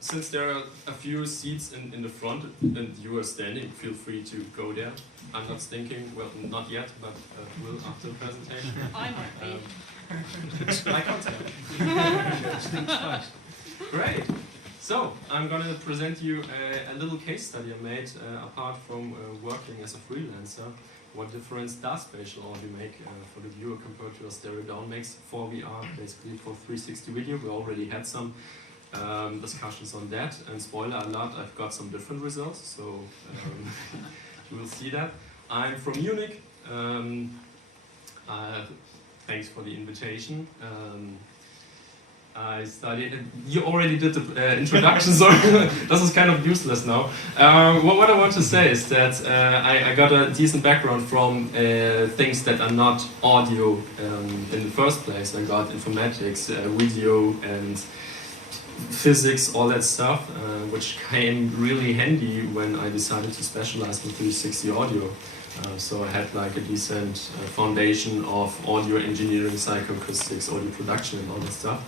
Since there are a few seats in the front and you are standing, feel free to go there. I'm not stinking, well, not yet, but will after the presentation. I might be. I can't tell. Great. So, I'm going to present you a little case study I made apart from working as a freelancer. What difference does spatial audio make for the viewer compared to a stereo downmix for VR, basically for 360 video? We already had some discussions on that, and spoiler alert, I've got some different results, so you will see that. I'm from Munich. Thanks for the invitation. I studied, you already did the introduction, so this is kind of useless now. What I want to say is that I got a decent background from things that are not audio in the first place. I got informatics, video and physics, all that stuff, which came really handy when I decided to specialize in 360 audio. So I had like a decent foundation of audio engineering, psychoacoustics, audio production and all that stuff.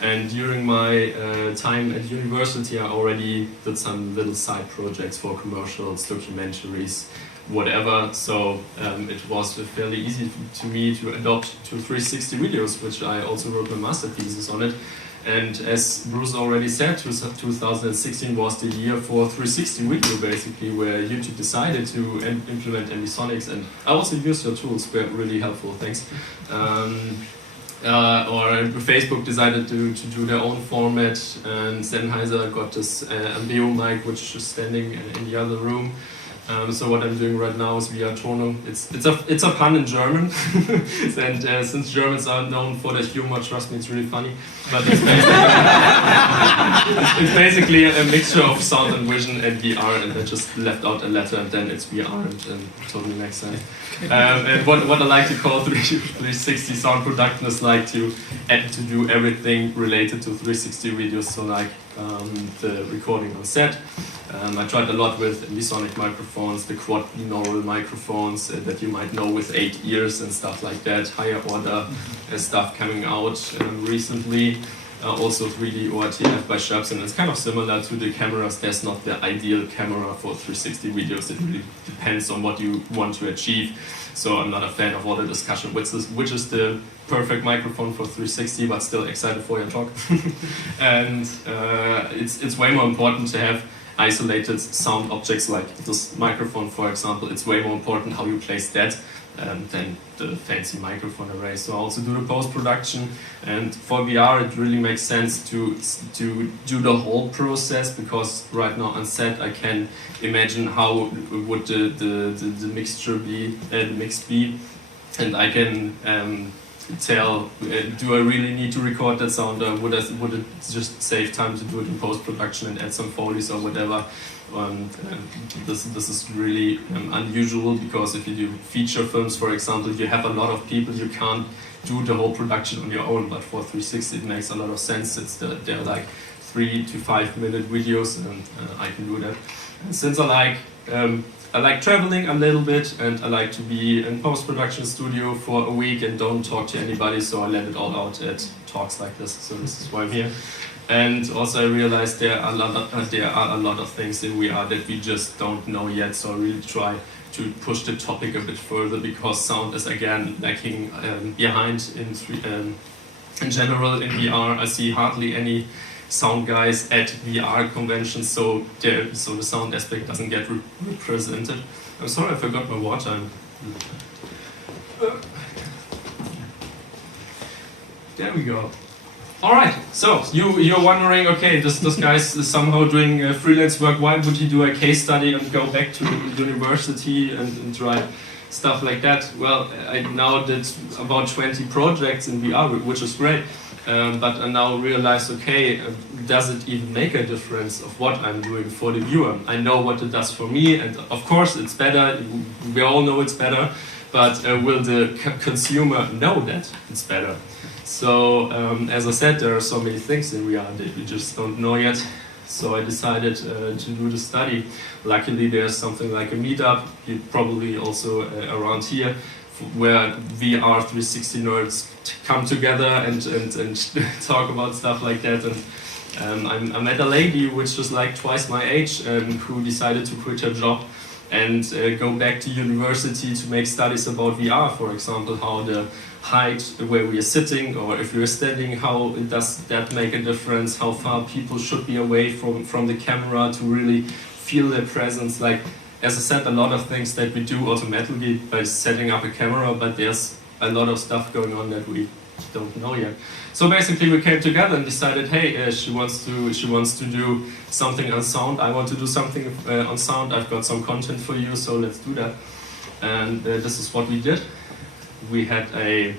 And during my time at university, I already did some little side projects for commercials, documentaries, whatever. So it was fairly easy to me to adopt to 360 videos, which I also wrote my master thesis on it. And as Bruce already said, 2016 was the year for 360 video, basically, where YouTube decided to implement ambisonics, and I also used your tools, were really helpful, thanks. Or Facebook decided to do their own format, and Sennheiser got this MBO mic, which is standing in the other room. So what I'm doing right now is VR Tono. It's a pun in German, and since Germans are known for their humor, trust me, it's really funny. But it's basically a mixture of sound and vision and VR, and I just left out a letter, and then it's VR, and it totally makes sense. And what I like to call 360 sound production is like to do everything related to 360 videos, so like the recording on set. I tried a lot with ambisonic microphones, the quad binaural microphones that you might know with 8 ears and stuff like that, higher order stuff coming out recently. Also 3D ORTF by Sharps, and it's kind of similar to the cameras. There's not the ideal camera for 360 videos. It really depends on what you want to achieve. So I'm not a fan of all the discussion, which is the perfect microphone for 360, but still excited for your talk. And it's way more important to have isolated sound objects like this microphone, for example. It's way more important how you place that than the fancy microphone array. So I also do the post-production, and for VR it really makes sense to do the whole process, because right now on set I can imagine how would the mixture be, the mix be, and I can tell, do I really need to record that sound, or would it just save time to do it in post-production and add some Foleys or whatever. This is really unusual, because if you do feature films, for example, you have a lot of people, you can't do the whole production on your own, but for 360 it makes a lot of sense. They're like 3 to 5 minute videos, and I can do that. And since I like traveling a little bit, and I like to be in post-production studio for a week and don't talk to anybody, so I let it all out at talks like this, so this is why I'm here. And also I realized there are a lot of things in VR that we just don't know yet, so I really try to push the topic a bit further, because sound is again lacking behind in general in VR. I see hardly any sound guys at VR conventions, so the sound aspect doesn't get represented. I'm sorry, I forgot my water. There we go. All right, so you're wondering, okay, this guy's somehow doing freelance work. Why would he do a case study and go back to university and try stuff like that? Well, I now did about 20 projects in VR, which is great. But I now realize, okay, does it even make a difference of what I'm doing for the viewer? I know what it does for me, and of course it's better. We all know it's better, but will the consumer know that it's better? So, as I said, there are so many things in VR that we just don't know yet. So I decided to do the study. Luckily, there's something like a meetup, probably also around here, where VR 360 nerds come together and talk about stuff like that. And I met a lady which was like twice my age who decided to quit her job and go back to university to make studies about VR, for example, how the height where we are sitting or if we are standing, how does that make a difference, how far people should be away from the camera to really feel their presence. Like, as I said, a lot of things that we do automatically by setting up a camera, but there's a lot of stuff going on that we don't know yet. So basically we came together and decided, hey, she wants to do something on sound, I want to do something on sound, I've got some content for you, so let's do that. And this is what we did. We had a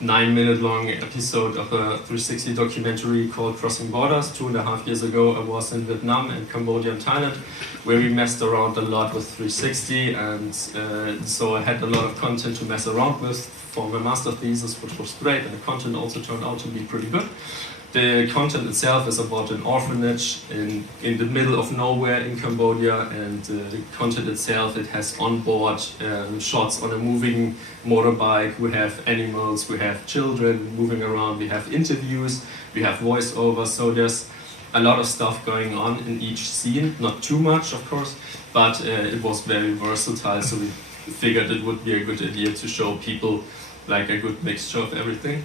9-minute long episode of a 360 documentary called Crossing Borders. 2.5 years ago I was in Vietnam and Cambodia and Thailand, where we messed around a lot with 360, and so I had a lot of content to mess around with for my master thesis, which was great, and the content also turned out to be pretty good. The content itself is about an orphanage in the middle of nowhere in Cambodia, and the content itself, it has onboard shots on a moving motorbike, we have animals, we have children moving around, we have interviews, we have voiceover, so there's a lot of stuff going on in each scene, not too much of course, but it was very versatile, so we figured it would be a good idea to show people like a good mixture of everything.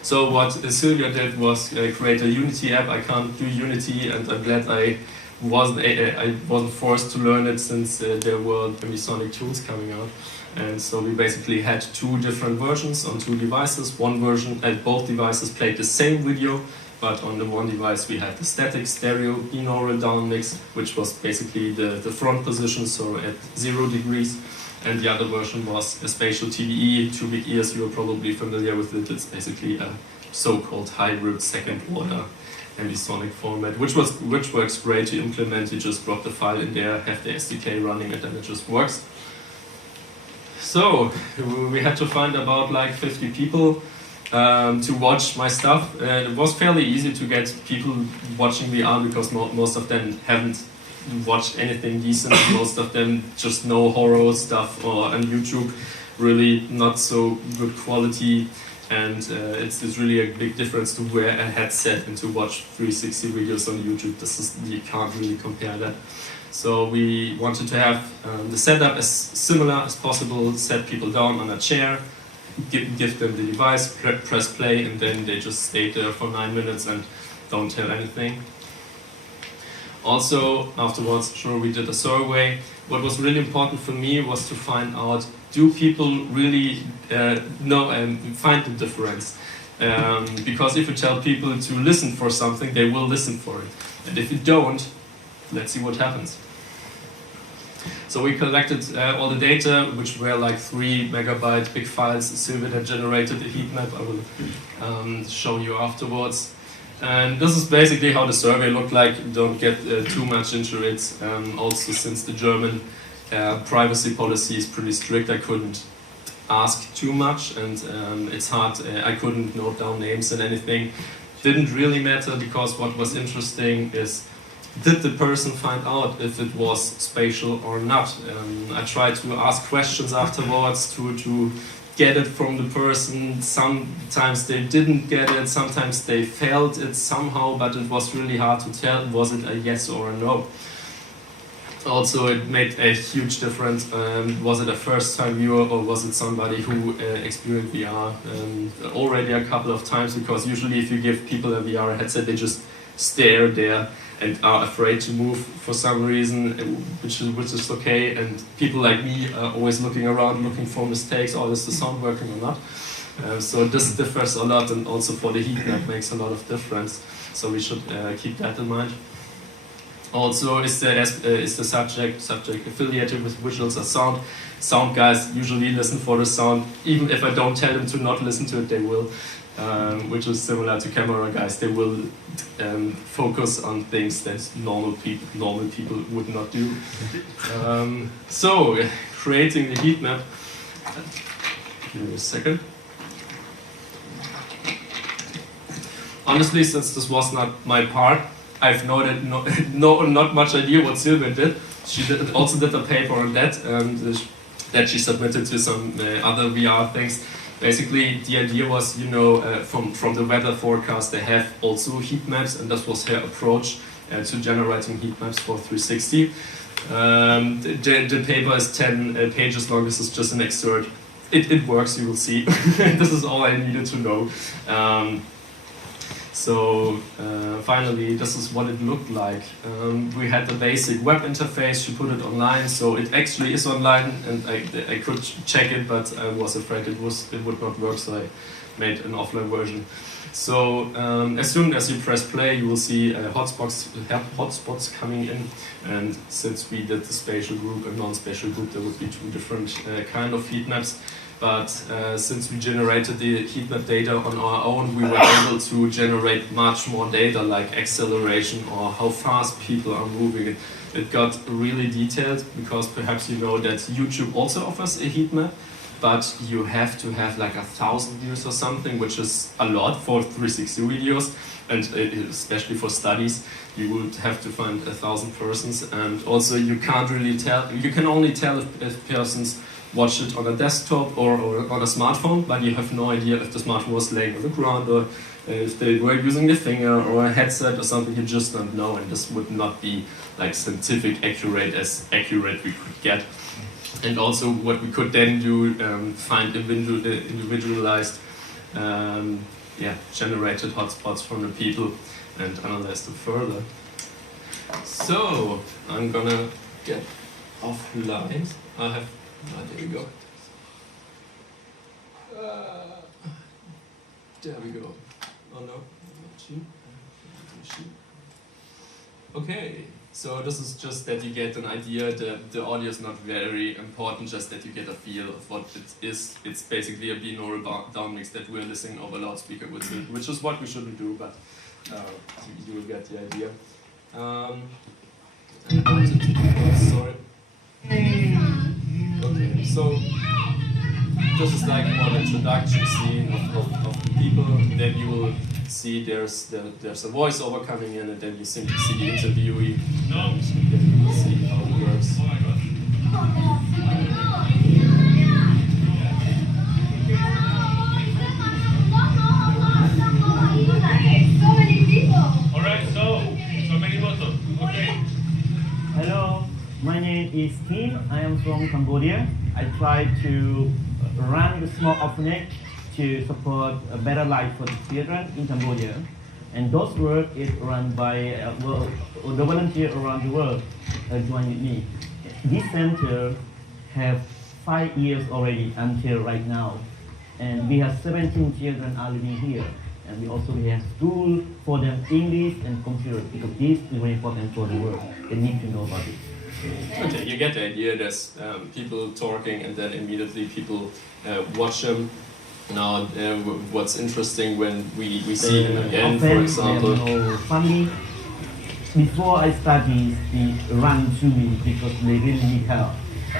So what Sylvia did was create a Unity app. I can't do Unity, and I'm glad I wasn't forced to learn it, since there were Ambisonic tools coming out. And so we basically had 2 different versions on 2 devices. One version, both devices played the same video, but on the one device we had the static stereo binaural downmix, which was basically the front position, so at 0 degrees. And the other version was a spatial TDE, 2 big ears, you're probably familiar with it. It's basically a so-called hybrid second-order ambisonic format, which works great to implement. You just drop the file in there, have the SDK running, and then it just works. So we had to find about like 50 people to watch my stuff. It was fairly easy to get people watching VR because most of them haven't watched anything decent. Most of them just know horror stuff, or on YouTube really not so good quality, and it's really a big difference to wear a headset and to watch 360 videos on YouTube. You can't really compare that. So we wanted to have the setup as similar as possible, set people down on a chair, give them the device, press play, and then they just stay there for 9 minutes and don't tell anything. Also, afterwards, sure, we did a survey. What was really important for me was to find out, do people really know and find the difference? Because if you tell people to listen for something, they will listen for it. And if you don't, let's see what happens. So we collected all the data, which were like 3 megabyte big files. Sylvia had generated a heat map. I will show you afterwards. And this is basically how the survey looked like. Don't get too much into it. Also, since the German privacy policy is pretty strict, I couldn't ask too much, and it's hard. I couldn't note down names and anything. Didn't really matter, because what was interesting is, did the person find out if it was spatial or not? I tried to ask questions afterwards to get it from the person. Sometimes they didn't get it, sometimes they felt it somehow, but it was really hard to tell, was it a yes or a no. Also, it made a huge difference. Was it a first-time viewer, or was it somebody who experienced VR already a couple of times? Because usually if you give people a VR headset, they just stare there and are afraid to move for some reason, which is okay. And people like me are always looking around, looking for mistakes. Oh, is the sound working or not? So this differs a lot, and also for the heat map makes a lot of difference. So we should keep that in mind. Also, is the subject affiliated with visuals or sound? Sound guys usually listen for the sound. Even if I don't tell them to not listen to it, they will. Which is similar to camera guys. They will focus on things that normal people would not do. So, creating the heat map. Give me a second. Honestly, since this was not my part, I've not much idea what Sylvia did. She also did a paper on that that she submitted to some other VR things. Basically, the idea was, you know, from the weather forecast, they have also heat maps, and this was her approach to generating heat maps for 360. The paper is 10 pages long. This is just an excerpt. It works, you will see. This is all I needed to know. Finally, this is what it looked like. We had the basic web interface, you put it online, so it actually is online, and I could check it, but I was afraid it would not work, so I made an offline version. So as soon as you press play, you will see hotspots coming in, and since we did the spatial group and non-spatial group, there would be two different kind of heat maps. But since we generated the heat map data on our own, we were able to generate much more data, like acceleration or how fast people are moving. It got really detailed, because perhaps you know that YouTube also offers a heat map, but you have to have like 1,000 views or something, which is a lot for 360 videos, and especially for studies, you would have to find 1,000 persons, and also you can't really tell, you can only tell if persons watch it on a desktop or on a smartphone, but you have no idea if the smartphone was laying on the ground or if they were using the finger or a headset or something. You just don't know, and this would not be like scientific accurate as accurate we could get. And also what we could then do, find individualized generated hotspots from the people and analyze them further. So I'm gonna get offline. There we go. There we go. Oh no, machine. Okay, so this is just that you get an idea. The audio is not very important, just that you get a feel of what it is. It's basically a binaural downmix that we're listening over loudspeaker with, which is what we shouldn't do, but you will get the idea. Sorry. Okay, so this is like more an introduction scene of the people. Then you will see there's a voiceover coming in, and then you simply see the interviewee. And then you will see how it works. Alright, so many photos. Okay. Hello, my name is Tim. I am from Cambodia. I try to run a small orphanage to support a better life for the children in Cambodia. And those work is run by the volunteers around the world join with me. This center have 5 years already until right now. And we have 17 children are living here. And we also have school for them, English and computer, because this is very important for the world. They need to know about it. Okay, you get the idea. There's people talking, and then immediately people watch them. Now, what's interesting when we see him again, for example. No family. Before I study, they run to me because they really need help.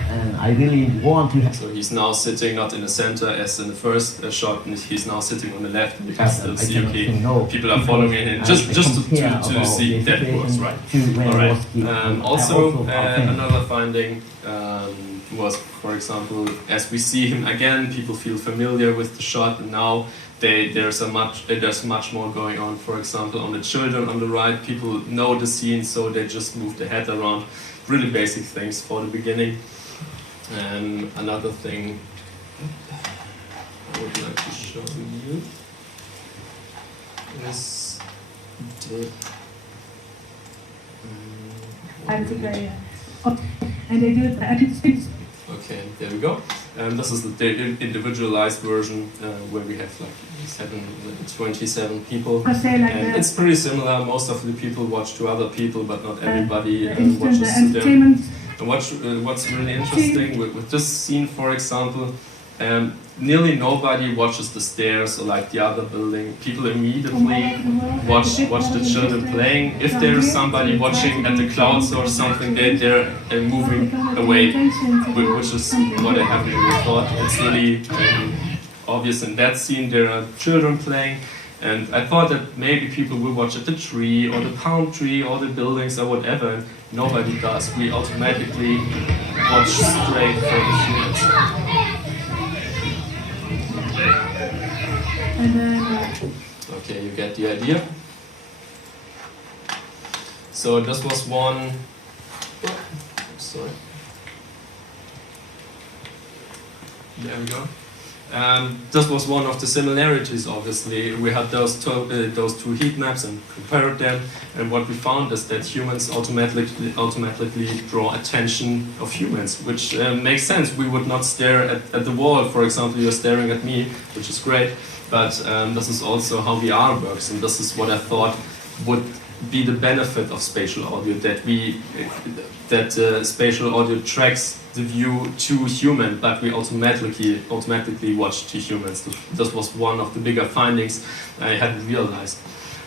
And I really want to help. So he's now sitting not in the center as in the first shot, and he's now sitting on the left, and you can still see, okay, people are following in, just to see that it works, right. Alright. Also, another finding was, for example, as we see him again, people feel familiar with the shot, and now there's much more going on. For example, on the children on the right, people know the scene, so they just move the head around. Really basic things for the beginning. And another thing I would like to show you is the okay, there we go. This is the individualized version where we have like 27 people. And it's pretty similar. Most of the people watch to other people, but not everybody watches to them. And what's really interesting with this scene, for example, nearly nobody watches the stairs or like the other building. People immediately watch the children playing. If there is somebody watching at the clouds or something, they're moving away, which is what I haven't really thought. It's really obvious in that scene. There are children playing. And I thought that maybe people will watch at the tree or the palm tree or the buildings or whatever, and nobody does. We automatically watch straight for the humans. And then Okay, you get the idea. So this was one. Sorry. There we go. This was one of the similarities. Obviously, we had those two heat maps and compared them, and what we found is that humans automatically draw attention of humans, which makes sense. We would not stare at the wall, for example. You're staring at me, which is great, but this is also how VR works, and this is what I thought would be the benefit of spatial audio, that spatial audio tracks the view to human, but we automatically watch to humans. This was one of the bigger findings I hadn't realized.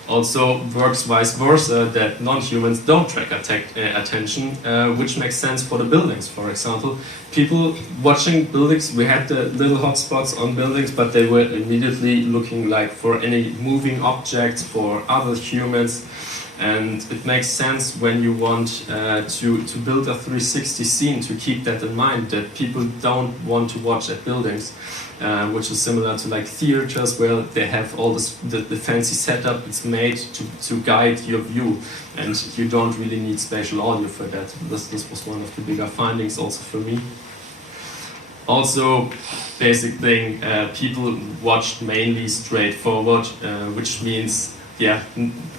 Also works vice versa, that non-humans don't track attention, which makes sense for the buildings. For example, people watching buildings, we had the little hotspots on buildings, but they were immediately looking like for any moving objects, for other humans. And it makes sense when you want to build a 360 scene to keep that in mind, that people don't want to watch at buildings, which is similar to like theaters where they have all the fancy setup. It's made to guide your view, and you don't really need spatial audio for that. This was one of the bigger findings also for me. Also, basic thing, people watched mainly straightforward, which means, yeah,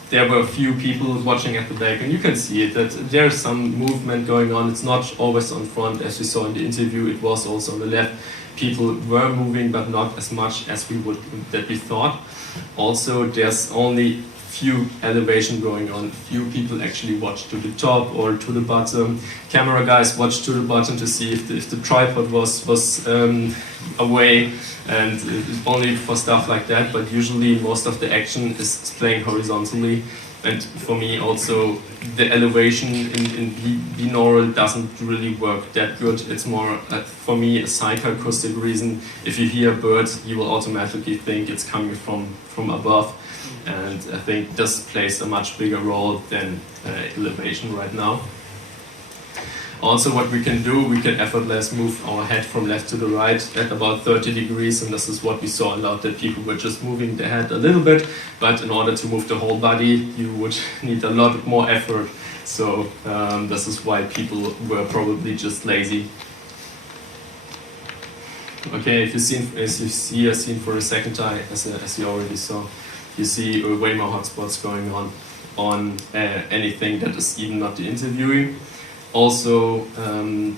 there were a few people watching at the back, and you can see it, that there's some movement going on. It's not always on front, as you saw in the interview. It was also on the left. People were moving, but not as much as we thought. Also, there's only few elevation going on. Few people actually watch to the top or to the bottom. Camera guys watch to the bottom to see if the tripod was away, and only for stuff like that. But usually most of the action is playing horizontally. And for me also, the elevation in binaural doesn't really work that good. It's more, for me, a psychoacoustic reason. If you hear birds, you will automatically think it's coming from above. And I think this plays a much bigger role than elevation right now. Also, what we can do, we can effortlessly move our head from left to the right at about 30 degrees, and this is what we saw a lot, that people were just moving their head a little bit, but in order to move the whole body, you would need a lot more effort. So this is why people were probably just lazy. Okay, if you see a scene for a second time, as you already saw, you see way more hotspots going on anything that is even not the interviewing. Also,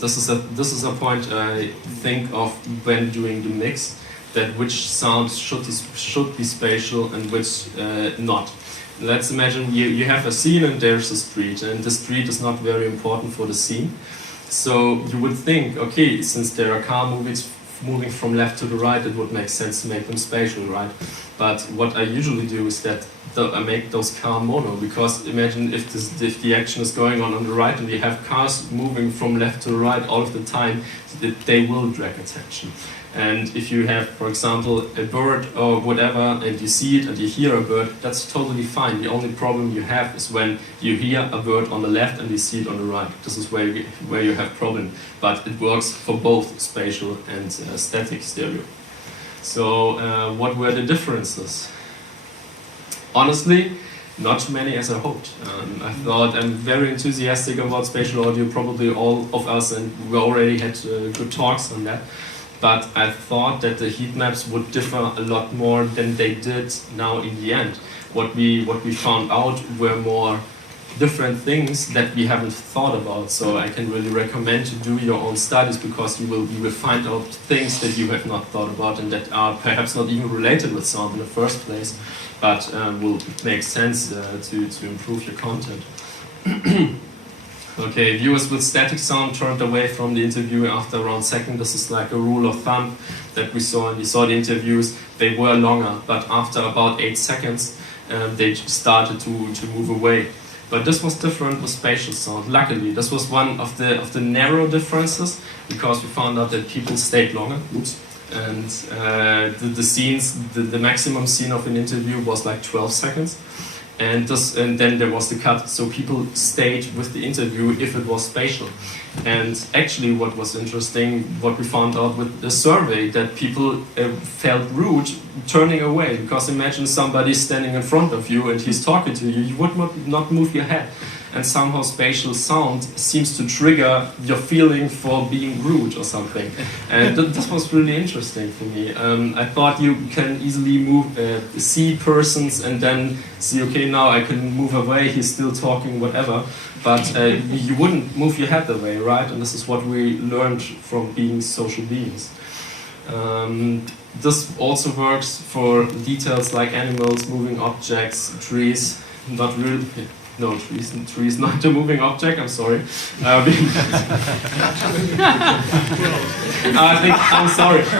this is a point I think of when doing the mix, that which sounds should be spatial and which not. Let's imagine you have a scene and there's a street, and the street is not very important for the scene. So you would think, okay, since there are car moving from left to the right, it would make sense to make them spatial, right? But what I usually do is that I make those car mono, because imagine if the action is going on the right and you have cars moving from left to right all of the time, they will drag attention. And if you have, for example, a bird or whatever, and you see it and you hear a bird, that's totally fine. The only problem you have is when you hear a bird on the left and you see it on the right. This is where you have problem. But it works for both spatial and static stereo. So what were the differences? Honestly, not too many as I hoped. I thought I'm very enthusiastic about spatial audio, probably all of us, and we already had good talks on that. But I thought that the heat maps would differ a lot more than they did now in the end. What we found out were more different things that we haven't thought about. So I can really recommend to do your own studies, because you will find out things that you have not thought about and that are perhaps not even related with sound in the first place, but will make sense to improve your content. Okay, viewers with static sound turned away from the interview after around second. This is like a rule of thumb that we saw, and we saw the interviews. They were longer, but after about 8 seconds, they started to move away. But this was different with spatial sound. Luckily, this was one of the narrow differences, because we found out that people stayed longer. Oops. And the maximum scene of an interview was like 12 seconds. And then there was the cut, so people stayed with the interview if it was spatial. And actually what was interesting, what we found out with the survey, that people felt rude turning away, because imagine somebody standing in front of you and he's talking to you, you would not move your head. And somehow spatial sound seems to trigger your feeling for being rude or something. And this was really interesting for me. I thought you can easily see persons and then see, okay, now I can move away, he's still talking, whatever. But you wouldn't move your head away, right? And this is what we learned from being social beings. This also works for details like animals, moving objects, trees, not really. No, trees not a moving object, I'm sorry. I'm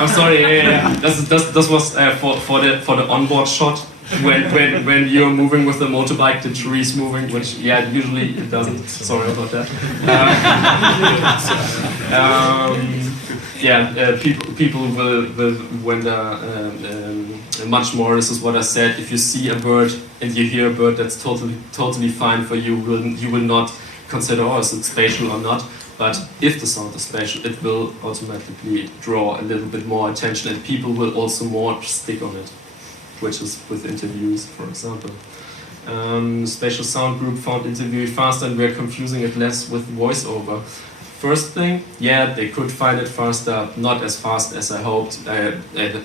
sorry, yeah. This was for the onboard shot, when you're moving with the motorbike, the tree's moving, which, yeah, usually it doesn't, sorry about that. People will wonder much more. This is what I said. If you see a bird and you hear a bird, that's totally fine for you. You will not consider, oh, is it spatial or not? But if the sound is spatial, it will automatically draw a little bit more attention, and people will also more stick on it, which is with interviews, for example. Spatial sound group found interviewing faster, and we're confusing it less with voiceover. First thing, yeah, they could find it faster, not as fast as I hoped. I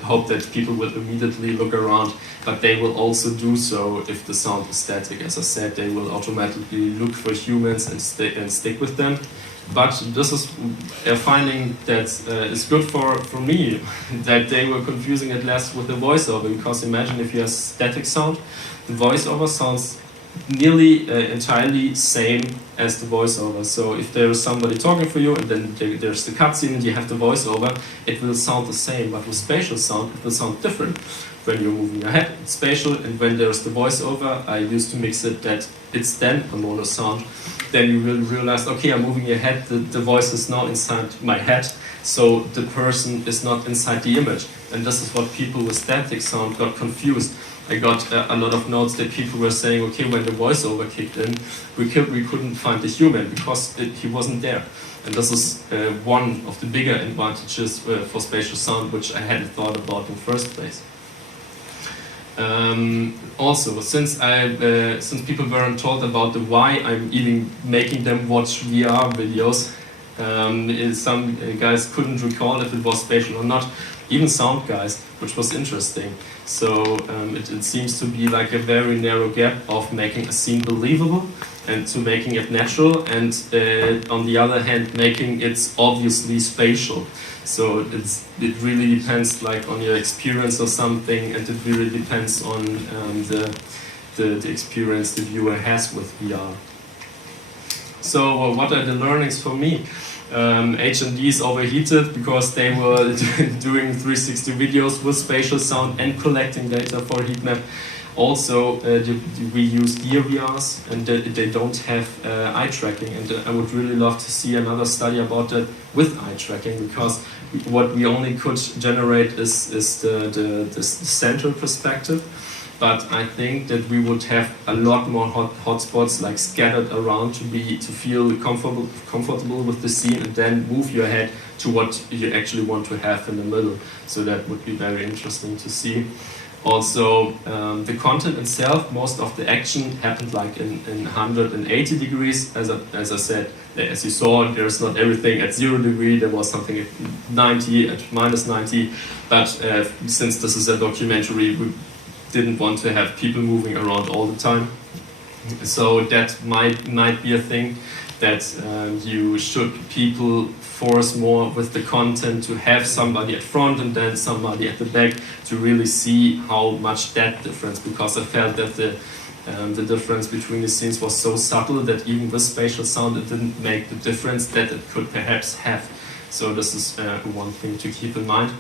hoped that people would immediately look around, but they will also do so if the sound is static. As I said, they will automatically look for humans and stick with them. But this is a finding that is good for me, that they were confusing it less with the voiceover, because imagine if you have static sound, the voiceover sounds nearly entirely same as the voiceover. So if there is somebody talking for you and then there's the cutscene and you have the voiceover, it will sound the same. But with spatial sound, it will sound different. When you're moving your head, it's spatial, and when there's the voiceover, I used to mix it that it's then a mono sound. Then you will realize, okay, I'm moving your head, the voice is now inside my head, so the person is not inside the image. And this is what people with static sound got confused. I got a lot of notes that people were saying, okay, when the voiceover kicked in, we couldn't find the human because he wasn't there. And this is one of the bigger advantages for spatial sound, which I hadn't thought about in the first place. Also, since people weren't told about the why I'm even making them watch VR videos, some guys couldn't recall if it was spatial or not, even sound guys, which was interesting. So it seems to be like a very narrow gap of making a scene believable and to making it natural, and on the other hand making it obviously spatial. So it really depends like on your experience or something, and it really depends on the experience the viewer has with VR. So what are the learnings for me? HMDs overheated because they were doing 360 videos with spatial sound and collecting data for heatmap. Also, we use DVRs and they don't have eye tracking, and I would really love to see another study about that with eye tracking, because what we only could generate is the center perspective. But I think that we would have a lot more hotspots like scattered around to feel comfortable with the scene, and then move your head to what you actually want to have in the middle. So that would be very interesting to see. Also, the content itself, most of the action happened like in 180 degrees. As I said, as you saw, there's not everything at 0 degree. There was something at 90, at minus 90. But since this is a documentary, we didn't want to have people moving around all the time. So that might be a thing that you should people force more with the content, to have somebody at front and then somebody at the back, to really see how much that difference, because I felt that the difference between the scenes was so subtle that even with spatial sound it didn't make the difference that it could perhaps have. So this is one thing to keep in mind.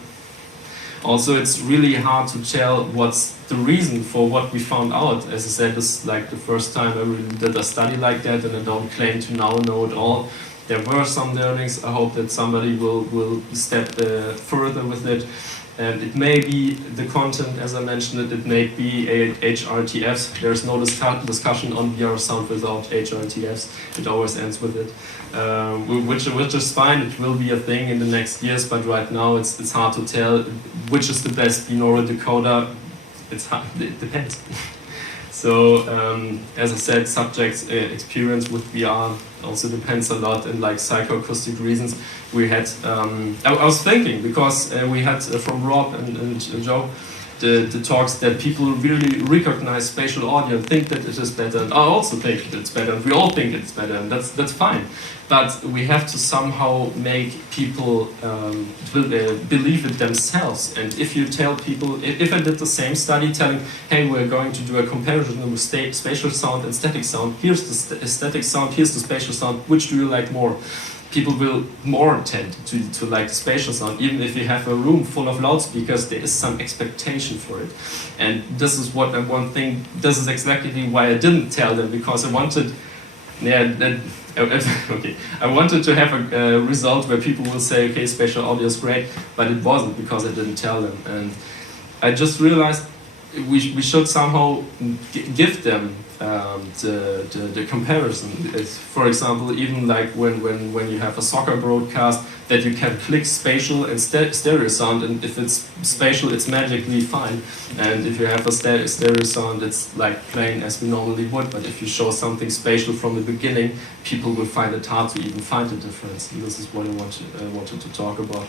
Also, it's really hard to tell what's the reason for what we found out. As I said, this is like the first time I really did a study like that, and I don't claim to now know it all. There were some learnings. I hope that somebody will step further with it. And it may be the content, as I mentioned it may be HRTFs. There's no discussion on VR sound without HRTFs. It always ends with it, which is fine. It will be a thing in the next years, but right now it's hard to tell which is the best binaural decoder. It's hard, it depends. So as I said, subjects' experience with VR also depends a lot, and like psychoacoustic reasons. We had, I was thinking, because we had from Rob and Joe the talks that people really recognize spatial audio and think that it is better. And I also think that it's better, and we all think it's better, and that's fine. But we have to somehow make people believe it themselves. And if you tell people, if I did the same study telling, hey, we're going to do a comparison with spatial sound and static sound, here's the static sound, here's the spatial sound, which do you like more? People will more tend to like the spatial sound, even if you have a room full of loudspeakers, there is some expectation for it. And this is what one thing, this is exactly why I didn't tell them, because I wanted, okay, I wanted to have a result where people will say, okay, spatial audio is great, but it wasn't, because I didn't tell them. And I just realized we should somehow give them the comparison. It's, for example, even like when you have a soccer broadcast, that you can click spatial and stereo sound, and if it's spatial, it's magically fine. And if you have a stereo sound, it's like playing as we normally would. But if you show something spatial from the beginning, people will find it hard to even find the difference. And this is what I wanted to talk about.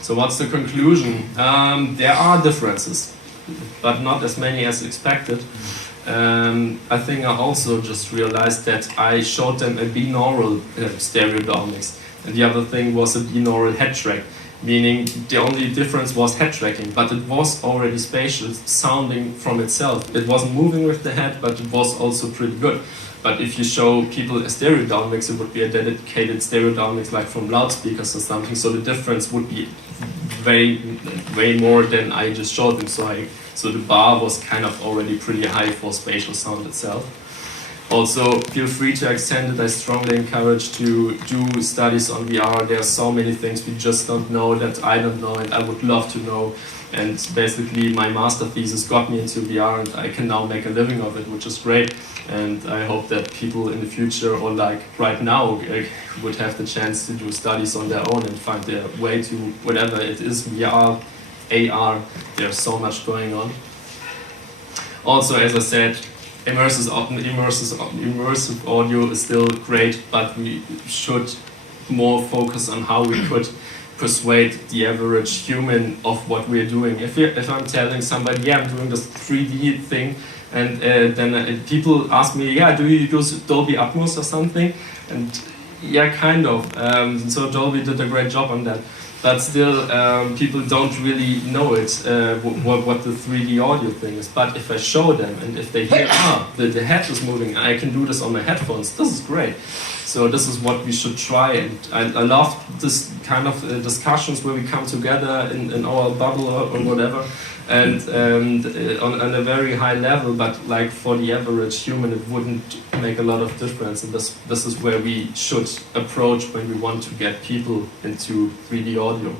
So what's the conclusion? There are differences, but not as many as expected. I think I also just realized that I showed them a binaural stereo downmix, and the other thing was a binaural head track, meaning the only difference was head tracking, but it was already spatial sounding from itself. It wasn't moving with the head, but it was also pretty good. But if you show people a stereo downmix, it would be a dedicated stereo downmix, like from loudspeakers or something, so the difference would be way more than I just showed them. So the bar was kind of already pretty high for spatial sound itself. Also, feel free to extend it. I strongly encourage to do studies on VR. There are so many things we just don't know that I don't know, and I would love to know. And basically, my master thesis got me into VR, and I can now make a living of it, which is great. And I hope that people in the future, or like right now, would have the chance to do studies on their own and find their way to whatever it is, VR, AR, there's so much going on. Also, as I said, immersive audio is still great, but we should more focus on how we could persuade the average human of what we're doing. If I'm telling somebody, yeah, I'm doing this 3D thing, and then people ask me, yeah, do you use Dolby Atmos or something? And yeah, kind of. So Dolby did a great job on that. But still, people don't really know it, what the 3D audio thing is. But if I show them, and if they hear, the head is moving, I can do this on my headphones, this is great. So this is what we should try, and I love this kind of discussions where we come together in our bubble or whatever, and on a very high level, but like for the average human it wouldn't make a lot of difference, and this is where we should approach when we want to get people into 3D audio.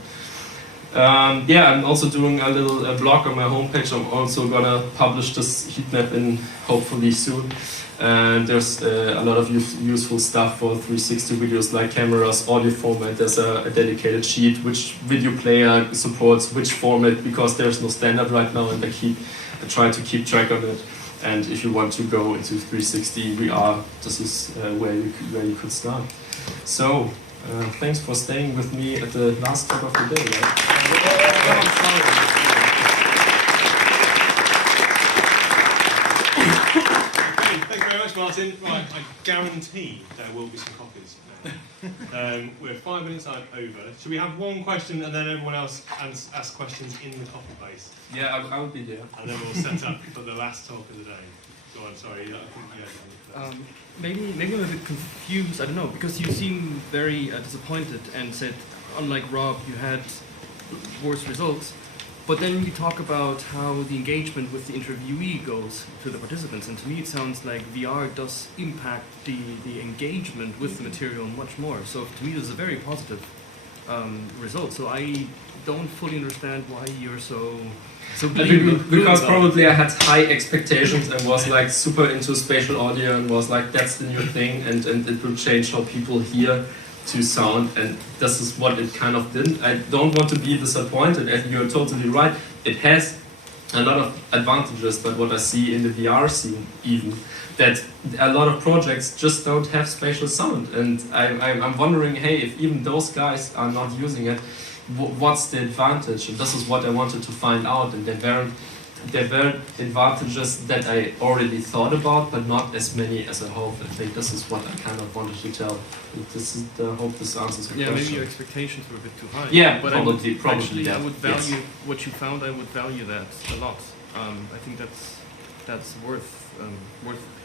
Yeah, I'm also doing a little blog on my homepage. I'm also gonna publish this heat map in hopefully soon. There's a lot of useful stuff for 360 videos, like cameras, audio format. There's a dedicated sheet, which video player supports which format, because there's no standard right now, and I try to keep track of it. And if you want to go into 360 VR, this is where you could start. So, thanks for staying with me at the last talk of the day. Right? Martin, right, I guarantee there will be some copies. We're 5 minutes over. Should we have one question and then everyone else ask questions in the copy base? Yeah, I will be there. And then we'll set up for the last talk of the day. Go on, sorry. Maybe I'm a bit confused, I don't know, because you seem very disappointed and said, unlike Rob, you had worse results. But then you talk about how the engagement with the interviewee goes to the participants, and to me it sounds like VR does impact the engagement with the material much more. So to me this is a very positive result. So I don't fully understand why you're so Because probably I had high expectations and was like super into spatial audio and was like, that's the new thing, and it will change how people hear to sound, and this is what it kind of didn't. I don't want to be disappointed, and you're totally right. It has a lot of advantages, but what I see in the VR scene even, that a lot of projects just don't have spatial sound, and I'm wondering, hey, if even those guys are not using it, what's the advantage? And this is what I wanted to find out, and there were advantages that I already thought about, but not as many as I hoped. I think this is what I kind of wanted to tell. I hope this answers your question. maybe your expectations were a bit too high. Yeah, but probably actually, I that, would value yes. what you found. I would value that a lot. I think that's worth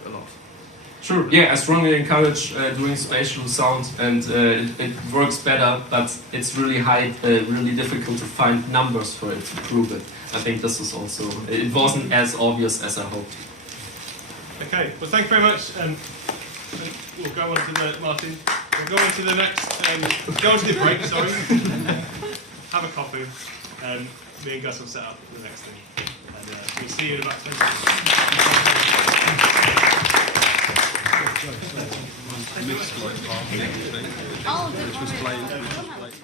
a lot. Sure, yeah, I strongly encourage doing spatial sound, and it works better, but it's really really difficult to find numbers for it to prove it. I think this is also, it wasn't as obvious as I hoped. Okay, well, thank you very much. We'll go on to the, Martin, we'll go on to the next, go on to the break, sorry. Have a coffee. Me and Gus will set up the next thing. And we'll see you in about 20 minutes. Which was played.